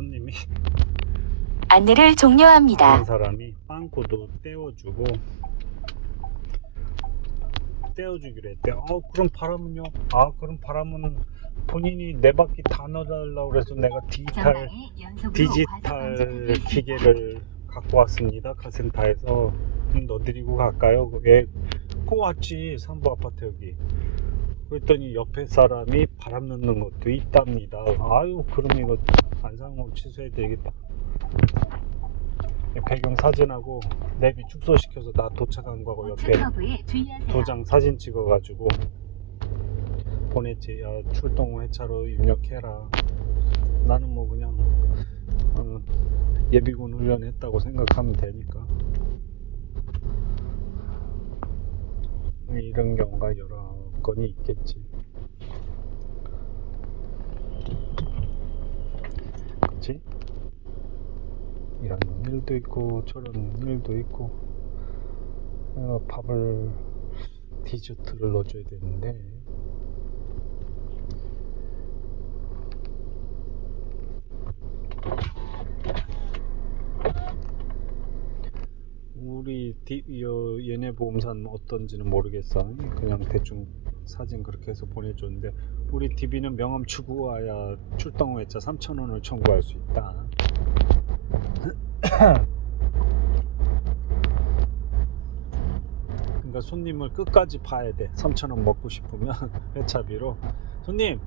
손님이 안내를 종료합니다. 다른 사람이 빵꾸도 떼어주고 떼어주기로 했대. 어 그럼 바람은요? 아 그럼 바람은 본인이 네 바퀴 다 넣어달라고 그래서 내가 디지털 디지털 기계를 갖고 왔습니다. 카센터에서 좀 넣어드리고 갈까요? 왜? 꼭 왔지 삼부 아파트 여기. 그랬더니 옆에 사람이 바람 넣는 것도 있답니다. 아유 그럼 이거 안 사고 취소해야 되겠다. 배경 사진하고 내비 축소시켜서 나 도착한 거하고 옆에 도장 사진 찍어가지고 보냈지. 야 출동 후 회차로 입력해라. 나는 뭐 그냥 어, 예비군 훈련했다고 생각하면 되니까. 이런 경우가 여러 건이 있겠지. 그치? 이런 일도 있고 저런 일도 있고. 어, 밥을 디저트를 넣어줘야 되는데. 우리 디, 여, 얘네 보험사는 어떤지는 모르겠어. 그냥 대충 사진 그렇게 해서 보내줬는데 우리 DB는 명함 추구하야 출동 후에자 3,000원을 청구할 수 있다. 그러니까 손님을 끝까지 봐야 돼. 3,000원 먹고 싶으면 회차비로. 손님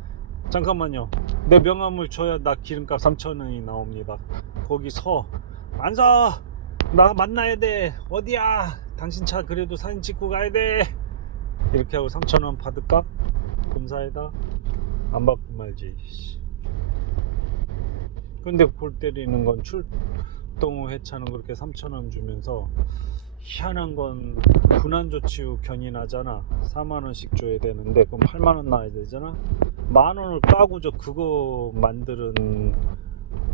잠깐만요. 내 명함을 줘야 나 기름값 3,000원이 나옵니다. 거기 서 안 서! 나 만나야 돼. 어디야? 당신 차 그래도 사진 찍고 가야 돼. 이렇게 하고 3,000원 받을까? 본사에다 안 받고 말지 씨. 근데 골 때리는 건 출동 후 회차는 그렇게 3,000원 주면서 희한한 건 군안조치 후 견인하잖아 4만원씩 줘야 되는데 그럼 8만원 나야 되잖아 만원을 까고 저 그거 만드는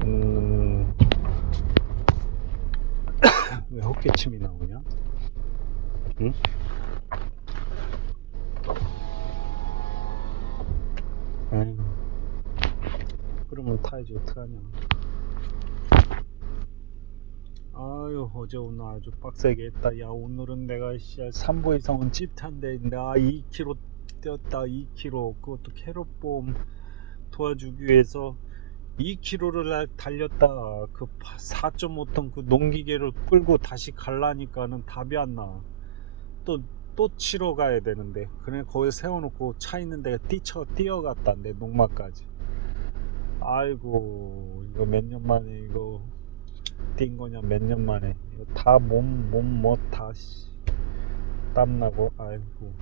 음... 왜 헛기침이 나오냐? 응? 에이, 그러면 타야지 어떡하냐. 아유 어제 오늘 아주 빡세게 했다. 야 오늘은 내가 씨 3보 이상은 찝탄데 나 2kg 뛰었다 2kg 그것도 캐럿보험 도와주기 위해서 2km를 달렸다. 그 4.5톤 그 농기계를 끌고 다시 갈라니까는 답이 안나또 또 치러 가야 되는데 그래 거기 세워놓고 차 있는 데가 뛰쳐 뛰어갔다 내 농마까지. 아이고 이거 몇 년 만에 이거 뛴 거냐 몇 년 만에. 이거 다몸 몸 뭐다 땀나고 아이고.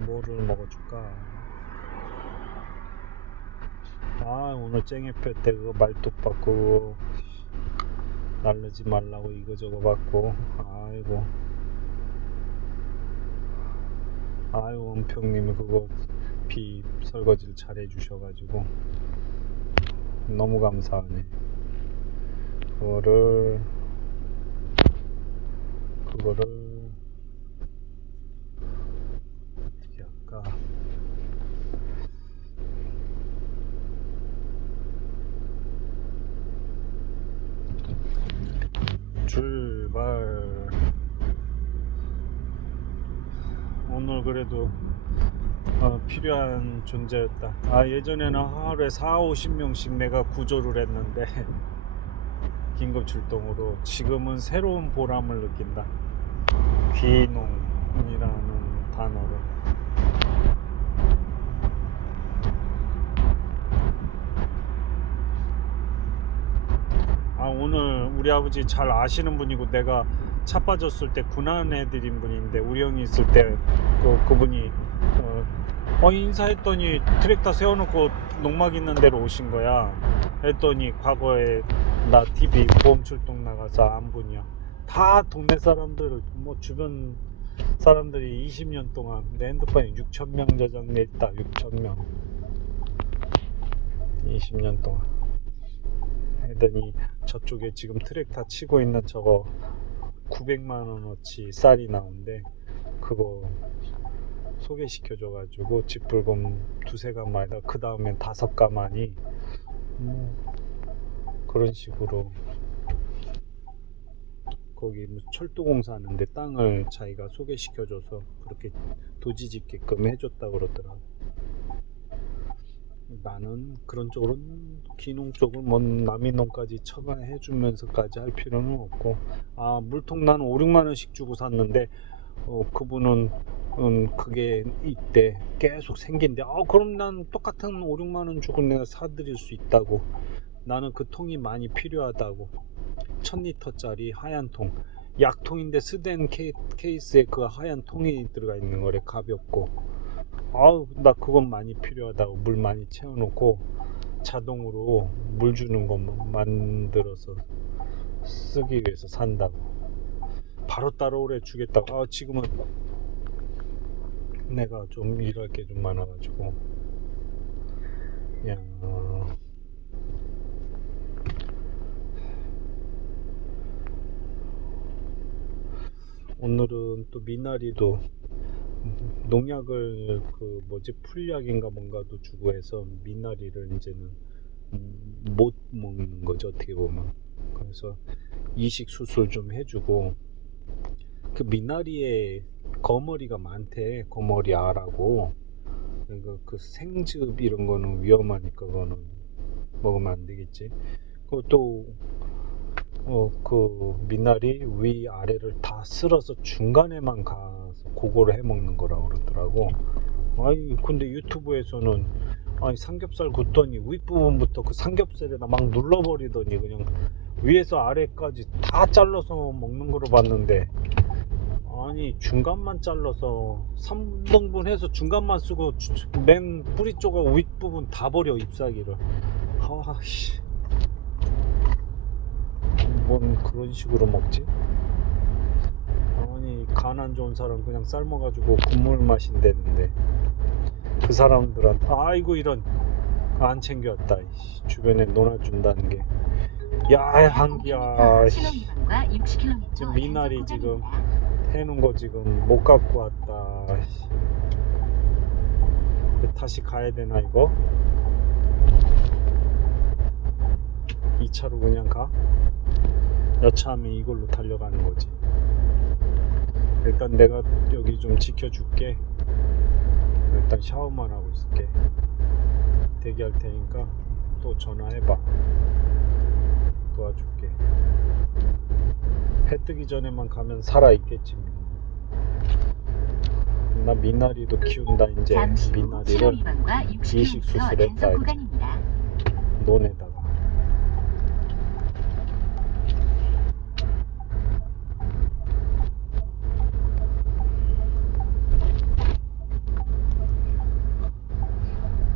뭐를 먹어줄까? 아 오늘 쨍해표 때 그거 말뚝 받고 날르지 말라고 이거저거 받고 아이고. 아이고 은평님이 그거 비 설거지를 잘 해주셔가지고 너무 감사하네. 그거를 그거를 어떻게 할까 출발. 오늘 그래도 어, 필요한 존재였다. 아 예전에는 하루에 4, 50명씩 내가 구조를 했는데 긴급 출동으로 지금은 새로운 보람을 느낀다. 귀농이라는 단어로 아 오늘 우리 아버지 잘 아시는 분이고 내가 차 빠졌을 때 군안해드린 분인데 우리 형이 있을 때 그, 그분이 어, 어, 인사했더니 트랙터 세워놓고 농막 있는 데로 오신 거야. 했더니 과거에 나 TV 보험 출동 나가서 안 분이야 다 동네 사람들 뭐 주변 사람들이 20년 동안 내 핸드폰에 6천 명 저장돼 있다 6천 명. 20년 동안. 했더니 저쪽에 지금 트랙 다 치고 있는 저거 900만원어치 쌀이 나온대 그거 소개시켜줘 가지고 집불금 두 두세 가마에다 그 다음엔 다섯 가마니 음, 그런 식으로 거기 철도공사 하는데 땅을 자기가 소개시켜줘서 그렇게 도지 짓게끔 해줬다 그러더라. 나는 그런 쪽으로 기농 쪽을 뭐 남의 농까지 처방해 주면서까지 할 필요는 없고 아 물통 나는 5, 6만 원씩 주고 샀는데 어, 그분은 음, 그게 이때 계속 생긴데 아 그럼 난 똑같은 5, 6만 원 주고 내가 사드릴 수 있다고. 나는 그 통이 많이 필요하다고. 1000리터짜리 하얀 통. 약통인데 케이, 케이스에 그 하얀 통이 들어가 있는 거래 가볍고 아우 나 그건 많이 필요하다고. 물 많이 채워놓고 자동으로 물 주는 거 만들어서 쓰기 위해서 산다고. 바로 따라오래 주겠다고. 아 지금은 내가 좀 일할 게 좀 많아가지고. 어, 오늘은 또 미나리도 농약을 그 뭐지? 풀약인가 뭔가도 주고 해서 미나리를 이제는 음, 못 먹는 거죠 어떻게 보면. 그래서 이식 수술 좀 해주고. 그 미나리에 거머리가 많대 거머리 알하고. 그러니까 그 생즙 이런 거는 위험하니까 그거는 먹으면 안 되겠지. 그것도 어 그 미나리 위 아래를 다 쓸어서 중간에만 가서 그거를 해 먹는 거라 그러더라고. 아니 근데 유튜브에서는 아니 삼겹살 굽더니 윗부분부터 그 삼겹살에다 막 눌러버리더니 그냥 위에서 아래까지 다 잘라서 먹는 거로 봤는데 아니 중간만 잘라서 3등분 해서 중간만 쓰고 주- 맨 뿌리 쪽하고 윗부분 다 버려 잎사귀를 아씨 뭔 그런 식으로 먹지? 아니 간 안 좋은 사람 그냥 삶아가지고 국물 마신다는데 그 사람들한테 아이고 이런 안 챙겨왔다. 주변에 논아준다는 게 야 한기야 씨. 신호위반과 60km 지금 미나리 지금 해놓은 거 지금 못 갖고 왔다 씨. 다시 가야 되나 이거? 2차로 그냥 가? 여차하면 이걸로 달려가는 거지. 일단 내가 여기 좀 지켜줄게. 일단 샤워만 하고 있을게. 대기할 테니까 또 전화해봐. 도와줄게. 해 뜨기 전에만 가면 살아 있겠지. 뭐. 나 미나리도 키운다 이제 미나리를 이식 60km 수술했다, 이제. 논에다가.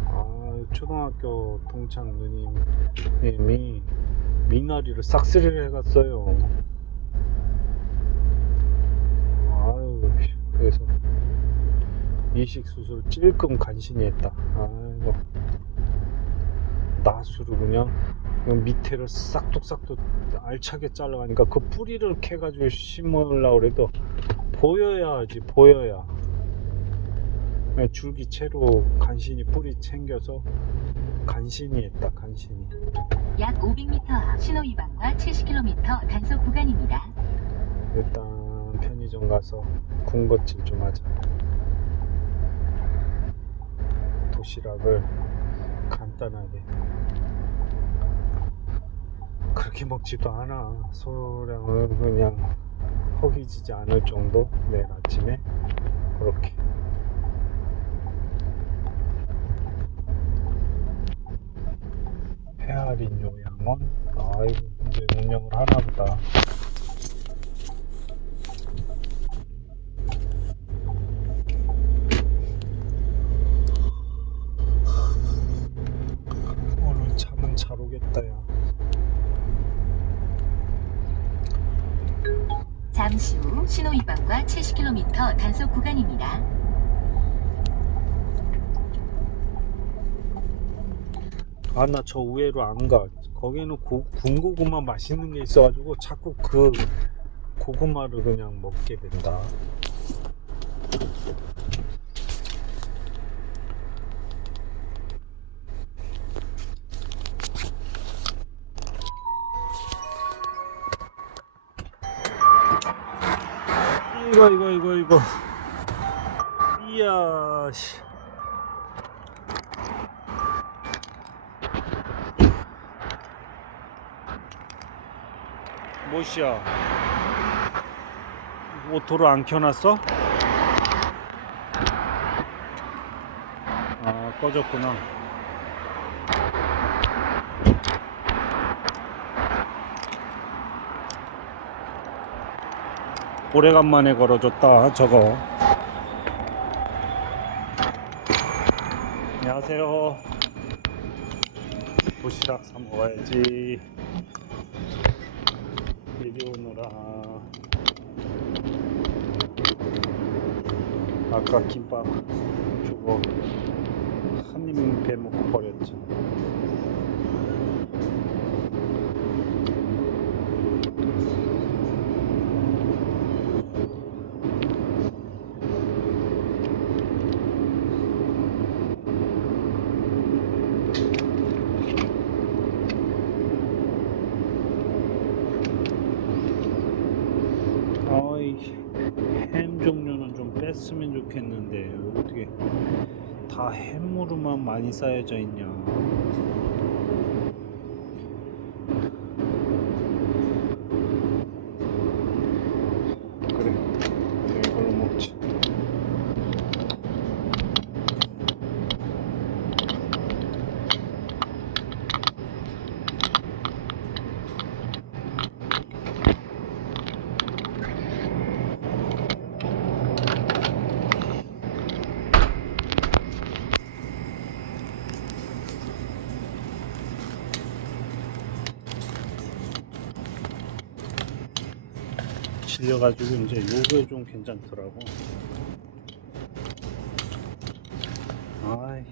아, 초등학교 동창 누님이 미나리를 싹쓸이를 해갔어요. 아유, 그래서 이식 수술 찔끔 간신히 했다. 아이고. 나수를 그냥 밑에를 싹둑싹둑 알차게 잘라가니까 그 뿌리를 캐가지고 심으려고 그래도 보여야지 보여야 줄기채로 간신히 뿌리 챙겨서 간신히 했다 간신히. 약 500m 앞 신호 위반과 70km 단속 구간입니다. 일단 편의점 가서 군것질 좀 하자. 도시락을 간단하게. 그렇게 먹지도 않아. 소량을 그냥 허기지지 않을 정도? 내일 아침에? 그렇게 헤아린 요양원? 아이고 이제 운영을 하나보다. 오늘 잠은 잘 오겠다 야. 잠시 후 신호 위반과 70km 단속 구간입니다. 아 나 저 우회로 안 가. 거기는 고, 군고구마 맛있는 게 있어가지고 자꾸 그 고구마를 그냥 먹게 된다. 이거 이거 이거 이거 이야 씨. 뭐시야 오토를 안 켜놨어? 아 꺼졌구나. 오래간만에 걸어줬다 저거. 안녕하세요. 도시락 사 먹어야지 이리 오느라. 아까 김밥 주고 한 입 배먹고 버렸죠 아이 햄 종류는 좀 뺐으면 좋겠는데 어떻게 다 햄으로만 많이 쌓여져 있냐 질려가지고 이제 요게 좀 괜찮더라고. 아이,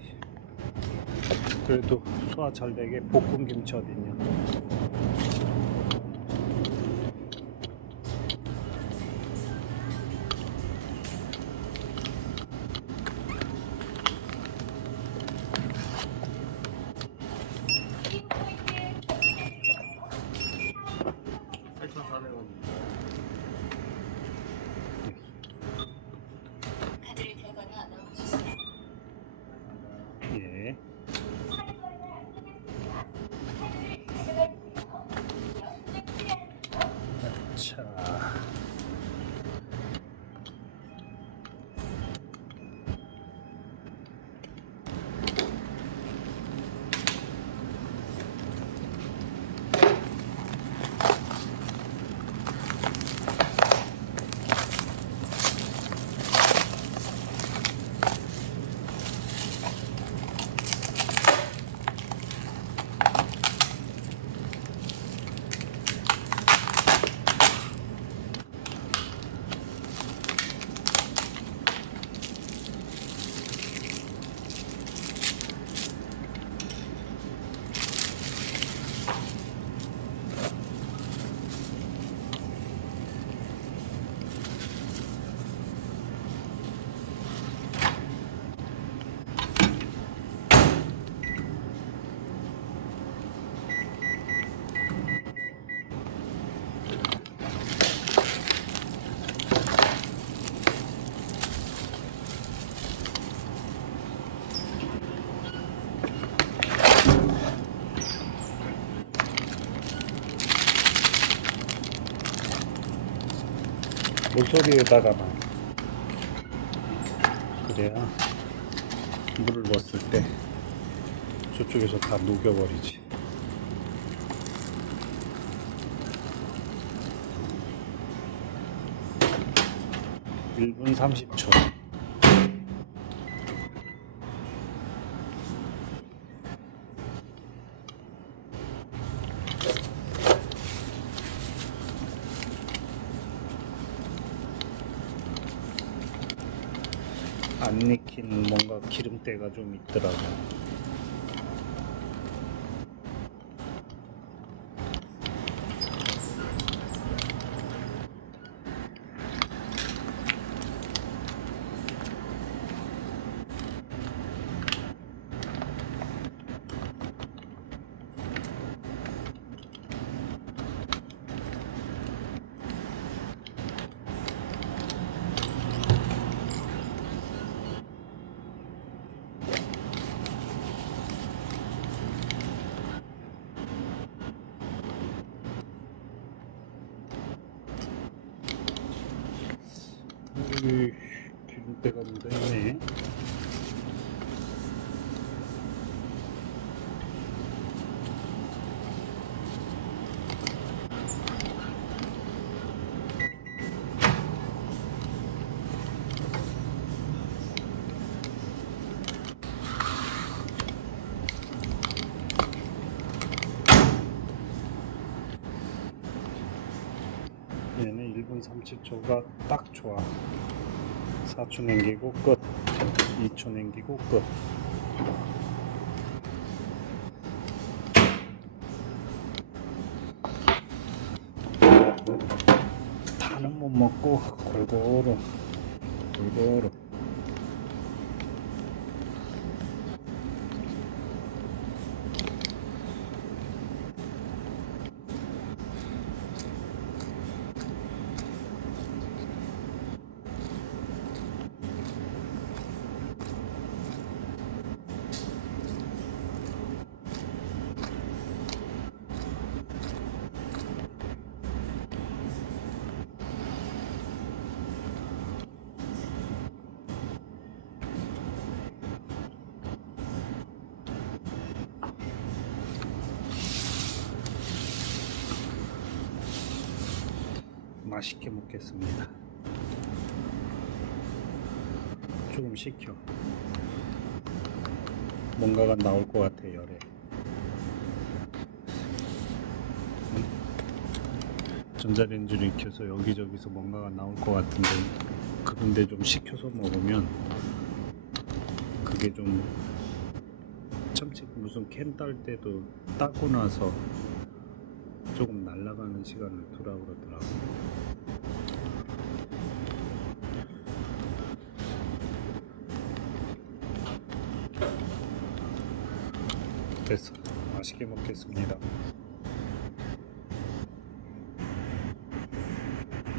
그래도 소화 잘 되게 볶음 김치 어딨냐? 모서리에다가만 그래야 물을 넣었을 때 저쪽에서 다 녹여버리지. 일분 30초. 안 익힌 뭔가 기름 때가 좀 있더라고. 으, 때가 묻어있네. 얘는 1분 30초가 딱 좋아. 4초 남기고 끝. 2초 남기고 끝. 다는 못 먹고 골고루 골고루 맛있게 먹겠습니다. 조금 식혀. 뭔가가 나올 것 같아 열에. 음? 전자레인지를 익혀서 여기저기서 뭔가가 나올 것 같은데 그런데 좀 식혀서 먹으면 그게 좀 참치 무슨 캔 딸 때도 따고 나서 조금 날아가는 시간을 두라 그러더라고. 됐어. 맛있게 먹겠습니다.